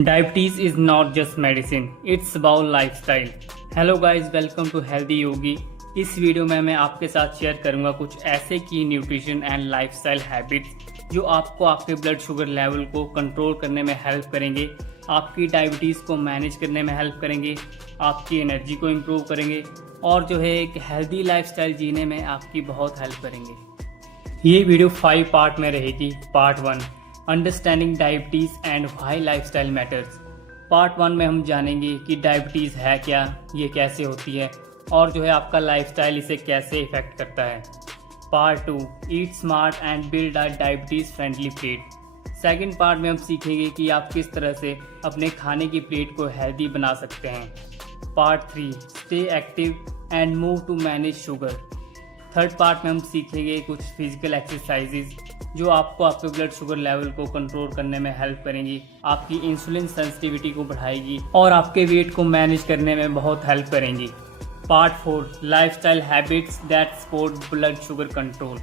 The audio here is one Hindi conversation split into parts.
Diabetes is not just medicine, it's about lifestyle. Hello guys, welcome to healthy Yogi. इस वीडियो में मैं आपके साथ शेयर करूंगा कुछ ऐसे की न्यूट्रिशन एंड लाइफस्टाइल हैबिट्स जो आपको आपके ब्लड शुगर लेवल को कंट्रोल करने में हेल्प करेंगे, आपकी डायबिटीज़ को मैनेज करने में हेल्प करेंगे, आपकी एनर्जी को इम्प्रूव करेंगे और जो है एक हेल्दी लाइफस्टाइल जीने में आपकी बहुत हेल्प करेंगे। ये वीडियो 5 पार्ट में रहेगी। Part 1, understanding diabetes and why lifestyle matters. Part 1 में हम जानेंगे कि डायबिटीज़ है क्या, ये कैसे होती है और जो है आपका लाइफस्टाइल इसे कैसे इफ़ेक्ट करता है। Part 2, eat smart and build a diabetes friendly plate. Second part में हम सीखेंगे कि आप किस तरह से अपने खाने की प्लेट को हेल्दी बना सकते हैं। Part 3, stay active and move to manage sugar. Third part में हम सीखेंगे कुछ फिजिकल एक्सरसाइजेज जो आपको आपके ब्लड शुगर लेवल को कंट्रोल करने में हेल्प करेंगी, आपकी इंसुलिन सेंसिटिविटी को बढ़ाएगी और आपके वेट को मैनेज करने में बहुत हेल्प करेंगी। Part 4, lifestyle habits that support blood sugar control.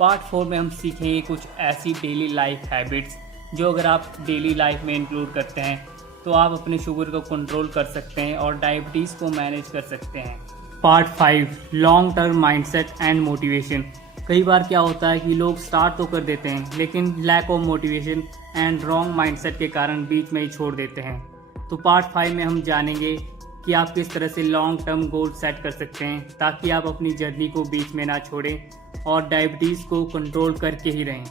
Part 4 में हम सीखेंगे कुछ ऐसी डेली लाइफ हैबिट्स जो अगर आप डेली लाइफ में इंक्लूड करते हैं तो आप अपने शुगर को कंट्रोल कर सकते हैं और डायबिटीज़ को मैनेज कर सकते हैं। Part 5, long term mindset and motivation. कई बार क्या होता है कि लोग स्टार्ट तो कर देते हैं लेकिन lack of motivation and wrong mindset के कारण बीच में ही छोड़ देते हैं। तो पार्ट 5 में हम जानेंगे कि आप किस तरह से लॉन्ग टर्म गोल सेट कर सकते हैं ताकि आप अपनी जर्नी को बीच में ना छोड़ें और डायबिटीज़ को कंट्रोल करके ही रहें।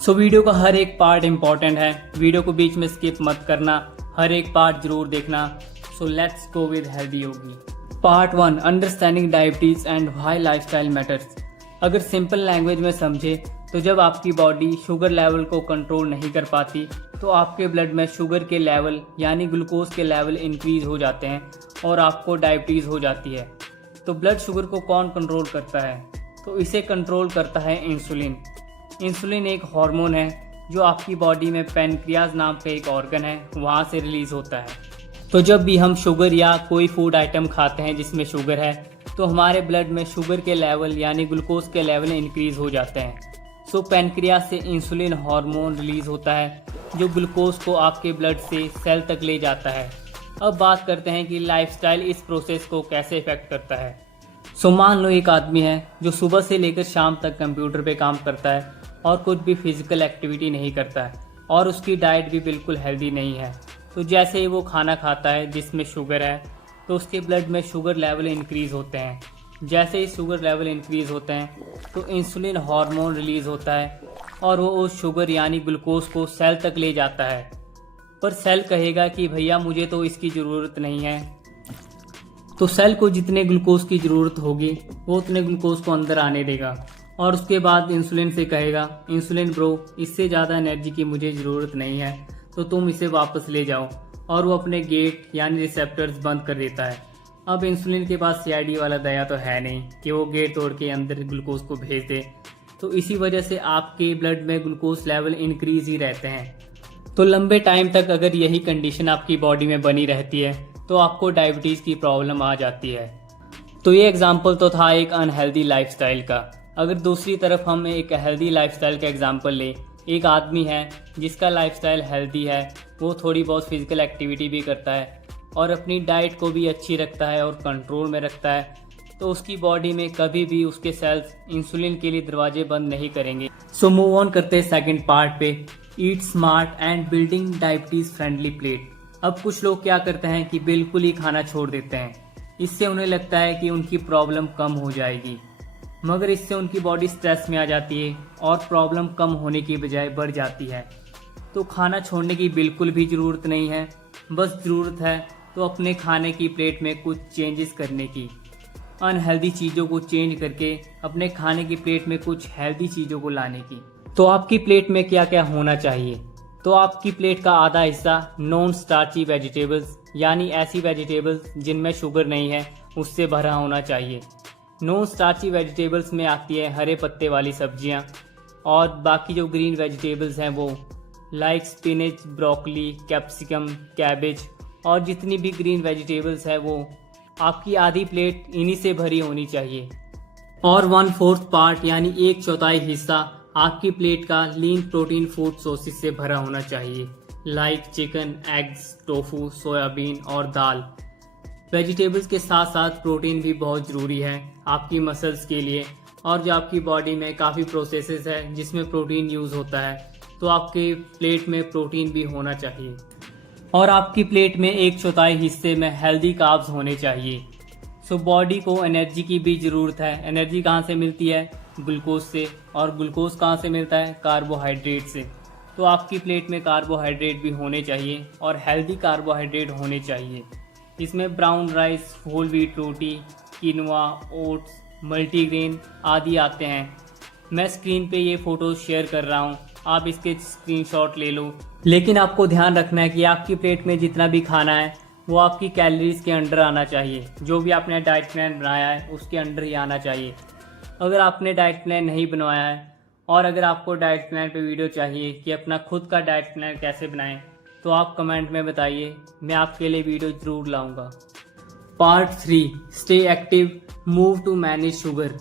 सो वीडियो का हर एक पार्ट इम्पॉर्टेंट है, वीडियो को बीच में स्किप मत करना, हर एक पार्ट जरूर देखना। So let's go with healthy Yogi. Part 1, understanding diabetes and why lifestyle matters. अगर सिंपल लैंग्वेज में समझे तो जब आपकी बॉडी शुगर लेवल को कंट्रोल नहीं कर पाती तो आपके ब्लड में शुगर के लेवल यानी ग्लूकोज के लेवल इंक्रीज हो जाते हैं और आपको डायबिटीज़ हो जाती है। तो ब्लड शुगर को कौन कंट्रोल करता है? तो इसे कंट्रोल करता है इंसुलिन। इंसुलिन एक हार्मोन है जो आपकी बॉडी में पैनक्रियाज नाम का एक ऑर्गन है वहाँ से रिलीज होता है। तो जब भी हम शुगर या कोई फूड आइटम खाते हैं जिसमें शुगर है तो हमारे ब्लड में शुगर के लेवल यानी ग्लूकोज के लेवल इंक्रीज हो जाते हैं। सो पैनक्रियाज से इंसुलिन हार्मोन रिलीज होता है जो ग्लूकोज को आपके ब्लड से सेल तक ले जाता है। अब बात करते हैं कि लाइफस्टाइल इस प्रोसेस को कैसे इफेक्ट करता है। सो मान लो एक आदमी है जो सुबह से लेकर शाम तक कंप्यूटर पे काम करता है और कुछ भी फिजिकल एक्टिविटी नहीं करता है और उसकी डाइट भी बिल्कुल हेल्दी नहीं है। तो जैसे ही वो खाना खाता है जिसमें शुगर है तो उसके ब्लड में शुगर लेवल इंक्रीज़ होते हैं। जैसे ही शुगर लेवल इंक्रीज़ होते हैं तो इंसुलिन हार्मोन रिलीज़ होता है और वो उस शुगर यानी ग्लूकोज को सेल तक ले जाता है। पर सेल कहेगा कि भैया मुझे तो इसकी ज़रूरत नहीं है। तो सेल को जितने ग्लूकोज की ज़रूरत होगी वो उतने ग्लूकोज को अंदर आने देगा और उसके बाद इंसुलिन से कहेगा, इंसुलिन ब्रो इससे ज़्यादा एनर्जी की मुझे ज़रूरत नहीं है तो तुम इसे वापस ले जाओ, और वो अपने गेट यानी रिसेप्टर्स बंद कर देता है। अब इंसुलिन के पास सीआईडी वाला दया तो है नहीं कि वो गेट तोड़ के अंदर ग्लूकोज को भेज दे। तो इसी वजह से आपके ब्लड में ग्लूकोज लेवल इंक्रीज ही रहते हैं। तो लंबे टाइम तक अगर यही कंडीशन आपकी बॉडी में बनी रहती है तो आपको डायबिटीज़ की प्रॉब्लम आ जाती है। तो ये एग्जाम्पल तो था एक अनहेल्दी लाइफस्टाइल का। अगर दूसरी तरफ हम एक हेल्दी लाइफस्टाइल का एग्जाम्पल लें, एक आदमी है जिसका लाइफस्टाइल हेल्दी है, वो थोड़ी बहुत फिजिकल एक्टिविटी भी करता है और अपनी डाइट को भी अच्छी रखता है और कंट्रोल में रखता है, तो उसकी बॉडी में कभी भी उसके सेल्स इंसुलिन के लिए दरवाजे बंद नहीं करेंगे। सो मूव ऑन करते हैं सेकंड पार्ट पे, eat smart and building diabetes friendly plate. अब कुछ लोग क्या करते हैं कि बिल्कुल ही खाना छोड़ देते हैं। इससे उन्हें लगता है कि उनकी प्रॉब्लम कम हो जाएगी, मगर इससे उनकी बॉडी स्ट्रेस में आ जाती है और प्रॉब्लम कम होने की बजाय बढ़ जाती है। तो खाना छोड़ने की बिल्कुल भी ज़रूरत नहीं है, बस ज़रूरत है तो अपने खाने की प्लेट में कुछ चेंजेस करने की। अनहेल्दी चीज़ों को चेंज करके अपने खाने की प्लेट में कुछ हेल्दी चीज़ों को लाने की। तो आपकी प्लेट में क्या क्या होना चाहिए? तो आपकी प्लेट का आधा हिस्सा नॉन स्टार्ची वेजिटेबल्स यानी ऐसी वेजिटेबल्स जिनमें शुगर नहीं है उससे भरा होना चाहिए। नॉन स्टार्ची वेजिटेबल्स में आती है हरे पत्ते वाली सब्जियां और बाकी जो ग्रीन वेजिटेबल्स हैं वो like spinach, broccoli, capsicum, cabbage और जितनी भी ग्रीन वेजिटेबल्स है वो आपकी आधी प्लेट इन्हीं से भरी होनी चाहिए। और 1/4 पार्ट यानी 1/4 हिस्सा आपकी प्लेट का लीन प्रोटीन फूड सोर्सेज से भरा होना चाहिए। Like chicken, eggs, tofu, soybean और दाल। वेजिटेबल्स के साथ साथ प्रोटीन भी बहुत ज़रूरी है आपकी मसल्स के लिए, और जो आपकी बॉडी में काफ़ी प्रोसेसेस है जिसमें प्रोटीन यूज़ होता है, तो आपके प्लेट में प्रोटीन भी होना चाहिए। और आपकी प्लेट में 1/4 हिस्से में हेल्दी कार्ब्स होने चाहिए। सो बॉडी को एनर्जी की भी ज़रूरत है। एनर्जी कहाँ से मिलती है? ग्लूकोज से। और ग्लूकोज कहाँ से मिलता है? कार्बोहाइड्रेट से। तो आपकी प्लेट में कार्बोहाइड्रेट भी होने चाहिए और हेल्दी कार्बोहाइड्रेट होने चाहिए। इसमें ब्राउन राइस, होल व्हीट रोटी, किनवा, ओट्स, मल्टीग्रेन आदि आते हैं। मैं स्क्रीन पे ये फ़ोटोज़ शेयर कर रहा हूँ, आप इसके स्क्रीनशॉट ले लो। लेकिन आपको ध्यान रखना है कि आपकी प्लेट में जितना भी खाना है वो आपकी कैलोरीज के अंडर आना चाहिए। जो भी आपने डाइट प्लान बनाया है उसके अंडर ही आना चाहिए। अगर आपने डाइट प्लान नहीं बनवाया है और अगर आपको डाइट प्लान पे वीडियो चाहिए कि अपना खुद का डाइट प्लान कैसे बनाएं, तो आप कमेंट में बताइए, मैं आपके लिए वीडियो ज़रूर लाऊंगा। Part 3, stay active, move to manage sugar.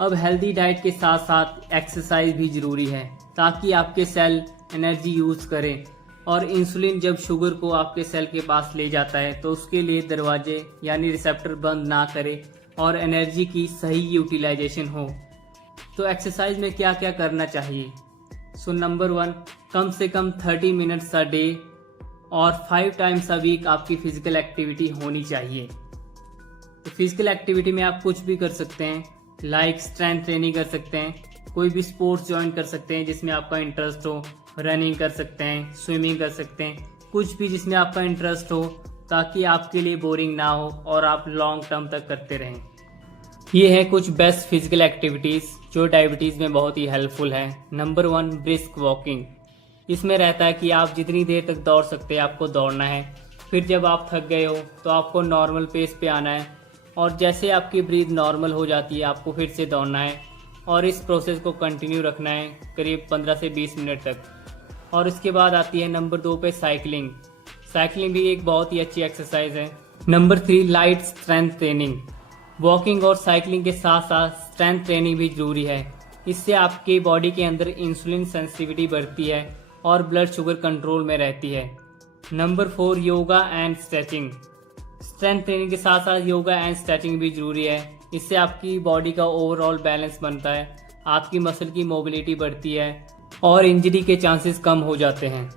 अब हेल्दी डाइट के साथ साथ एक्सरसाइज भी ज़रूरी है ताकि आपके सेल एनर्जी यूज़ करें, और इंसुलिन जब शुगर को आपके सेल के पास ले जाता है तो उसके लिए दरवाजे यानी रिसेप्टर बंद ना करे और एनर्जी की सही यूटिलाइजेशन हो। तो एक्सरसाइज में क्या क्या करना चाहिए? सो नंबर 1, कम से कम 30 मिनट्स अ डे और 5 टाइम्स अ वीक आपकी फिजिकल एक्टिविटी होनी चाहिए। तो फिजिकल एक्टिविटी में आप कुछ भी कर सकते हैं, लाइक स्ट्रेंथ ट्रेनिंग कर सकते हैं, कोई भी स्पोर्ट्स ज्वाइन कर सकते हैं जिसमें आपका इंटरेस्ट हो, रनिंग कर सकते हैं, स्विमिंग कर सकते हैं, कुछ भी जिसमें आपका इंटरेस्ट हो, ताकि आपके लिए बोरिंग ना हो और आप लॉन्ग टर्म तक करते रहें। ये हैं कुछ बेस्ट फिजिकल एक्टिविटीज़ जो डायबिटीज़ में बहुत ही हेल्पफुल है। Number 1, brisk walking. इसमें रहता है कि आप जितनी देर तक दौड़ सकते हैं आपको दौड़ना है, फिर जब आप थक गए हो तो आपको नॉर्मल पेस पे आना है, और जैसे आपकी ब्रीथ नॉर्मल हो जाती है आपको फिर से दौड़ना है, और इस प्रोसेस को कंटिन्यू रखना है करीब 15 से 20 मिनट तक। और इसके बाद आती है नंबर 2 पे साइकिलिंग। साइकिलिंग भी एक बहुत ही अच्छी एक्सरसाइज है। Number 3, light strength training. Walking और साइकिलिंग के साथ साथ स्ट्रेंथ ट्रेनिंग भी जरूरी है। इससे आपकी बॉडी के अंदर इंसुलिन सेंसिटिविटी बढ़ती है और ब्लड शुगर कंट्रोल में रहती है। Number 4, yoga and stretching. Strength training के साथ साथ योगा एंड स्ट्रेचिंग भी जरूरी है। इससे आपकी बॉडी का ओवरऑल बैलेंस बनता है, आपकी मसल की मोबिलिटी बढ़ती है और इंजरी के चांसेस कम हो जाते हैं।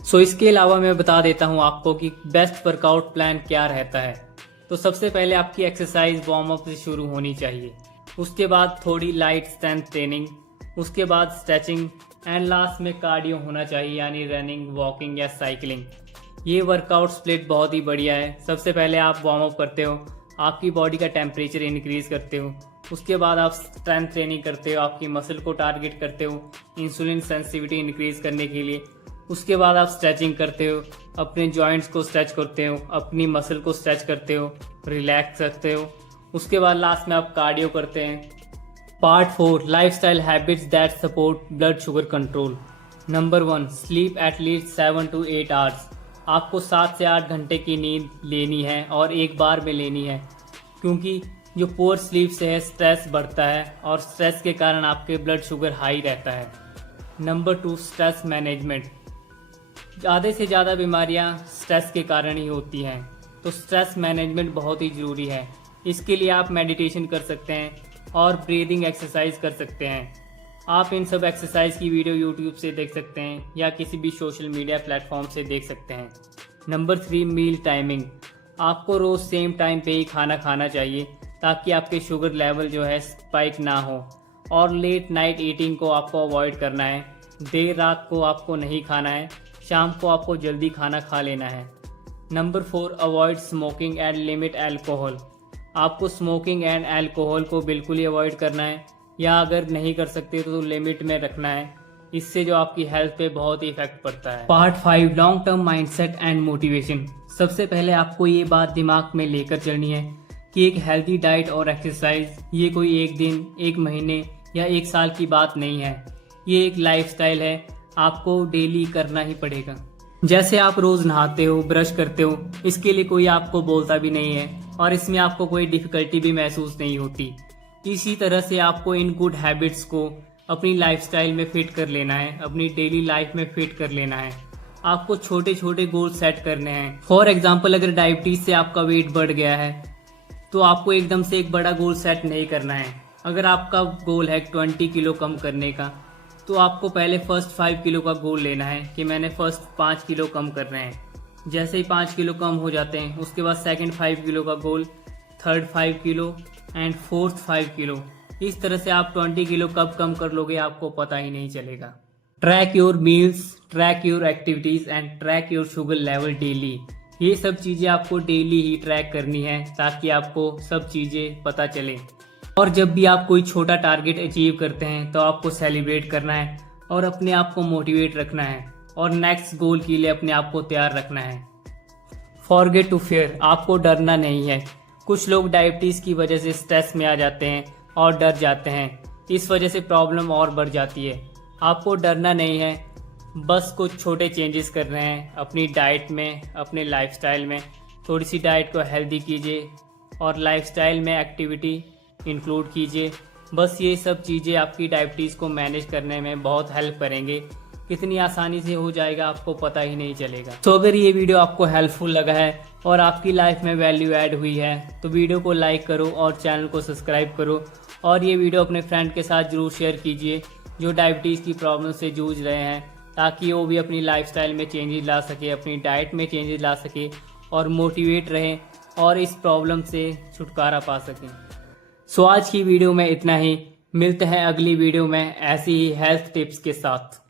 सो इसके अलावा मैं बता देता हूँ आपको कि बेस्ट वर्कआउट प्लान क्या रहता है। तो सबसे पहले आपकी एक्सरसाइज वार्म अप से शुरू होनी चाहिए, उसके बाद थोड़ी लाइट स्ट्रेंथ ट्रेनिंग, उसके बाद स्ट्रेचिंग एंड लास्ट में कार्डियो होना चाहिए यानी रनिंग, वॉकिंग या साइकिलिंग। ये वर्कआउट स्प्लिट बहुत ही बढ़िया है। सबसे पहले आप वार्म अप करते हो, आपकी बॉडी का टेम्परेचर इंक्रीज करते हो, उसके बाद आप स्ट्रेंथ ट्रेनिंग करते हो, आपकी मसल को टारगेट करते हो इंसुलिन सेंसिटिविटी इंक्रीज करने के लिए। उसके बाद आप स्ट्रेचिंग करते हो, अपने जॉइंट्स को स्ट्रेच करते हो, अपनी मसल को स्ट्रेच करते हो, रिलैक्स करते हो। उसके बाद लास्ट में आप कार्डियो करते हैं। Part 4, lifestyle habits that support blood sugar control. Number 1, sleep at least 7 to 8 hours. आपको 7 से 8 घंटे की नींद लेनी है और एक बार में लेनी है, क्योंकि जो पुअर स्लीप से है स्ट्रेस बढ़ता है और स्ट्रेस के कारण आपके ब्लड शुगर हाई रहता है। Number 2, stress management. ज़्यादा से ज़्यादा बीमारियां स्ट्रेस के कारण ही होती हैं, तो स्ट्रेस मैनेजमेंट बहुत ही ज़रूरी है। इसके लिए आप मेडिटेशन कर सकते हैं और ब्रीदिंग एक्सरसाइज कर सकते हैं। आप इन सब एक्सरसाइज की वीडियो यूट्यूब से देख सकते हैं या किसी भी सोशल मीडिया प्लेटफॉर्म से देख सकते हैं। Number 3, meal timing. आपको रोज़ सेम टाइम पे ही खाना खाना चाहिए ताकि आपके शुगर लेवल जो है स्पाइक ना हो, और लेट नाइट ईटिंग को आपको अवॉइड करना है। देर रात को आपको नहीं खाना है, शाम को आपको जल्दी खाना खा लेना है। Number 4, avoid smoking and limit alcohol. आपको स्मोकिंग एंड अल्कोहल को बिल्कुल ही अवॉइड करना है, या अगर नहीं कर सकते तो लिमिट में रखना है। इससे जो आपकी हेल्थ पे बहुत ही इफेक्ट पड़ता है। Part 5, long term mindset and motivation. सबसे पहले आपको ये बात दिमाग में लेकर चलनी है कि एक हेल्दी डाइट और एक्सरसाइज ये कोई एक दिन, एक महीने या एक साल की बात नहीं है। ये एक लाइफस्टाइल है, आपको डेली करना ही पड़ेगा। जैसे आप रोज नहाते हो, ब्रश करते हो, इसके लिए कोई आपको बोलता भी नहीं है और इसमें आपको कोई डिफिकल्टी भी महसूस नहीं होती। इसी तरह से आपको इन गुड हैबिट्स को अपनी लाइफस्टाइल में फिट कर लेना है, अपनी डेली लाइफ में फिट कर लेना है। आपको छोटे छोटे गोल सेट करने हैं। फॉर एग्जाम्पल, अगर डायबिटीज से आपका वेट बढ़ गया है तो आपको एकदम से एक बड़ा गोल सेट नहीं करना है। अगर आपका गोल है 20 किलो कम करने का, तो आपको पहले फर्स्ट 5 किलो का गोल लेना है कि मैंने फर्स्ट 5 किलो कम करने हैं। जैसे ही 5 किलो कम हो जाते हैं, उसके बाद सेकंड 5 किलो का goal, third 5 kilo and fourth 5 kilo. इस तरह से आप 20 किलो कब कम कर लोगे आपको पता ही नहीं चलेगा। Track your meals, track your activities and track your sugar level daily. ये सब चीज़ें आपको डेली ही ट्रैक करनी है ताकि आपको सब चीज़ें पता चले। और जब भी आप कोई छोटा टारगेट अचीव करते हैं तो आपको सेलिब्रेट करना है और अपने आप को मोटिवेट रखना है और नेक्स्ट गोल के लिए अपने आप को तैयार रखना है। फॉरगेट टू फियर, आपको डरना नहीं है। कुछ लोग डायबिटीज़ की वजह से स्ट्रेस में आ जाते हैं और डर जाते हैं, इस वजह से प्रॉब्लम और बढ़ जाती है। आपको डरना नहीं है, बस कुछ छोटे चेंजेस करने हैं अपनी डाइट में, अपने लाइफस्टाइल में। थोड़ी सी डाइट को हेल्दी कीजिए और लाइफस्टाइल में एक्टिविटी इंक्लूड कीजिए। बस ये सब चीज़ें आपकी डायबिटीज़ को मैनेज करने में बहुत हेल्प करेंगे। कितनी आसानी से हो जाएगा आपको पता ही नहीं चलेगा। तो अगर ये वीडियो आपको हेल्पफुल लगा है और आपकी लाइफ में वैल्यू ऐड हुई है तो वीडियो को लाइक करो और चैनल को सब्सक्राइब करो। और ये वीडियो अपने फ्रेंड के साथ ज़रूर शेयर कीजिए जो डायबिटीज़ की प्रॉब्लम से जूझ रहे हैं, ताकि वो भी अपनी लाइफस्टाइल में चेंजेस ला सके, अपनी डाइट में चेंजेस ला सके और मोटिवेट रहें और इस प्रॉब्लम से छुटकारा पा सकें। सो आज की वीडियो में इतना ही। मिलते हैं अगली वीडियो में ऐसी ही हेल्थ टिप्स के साथ।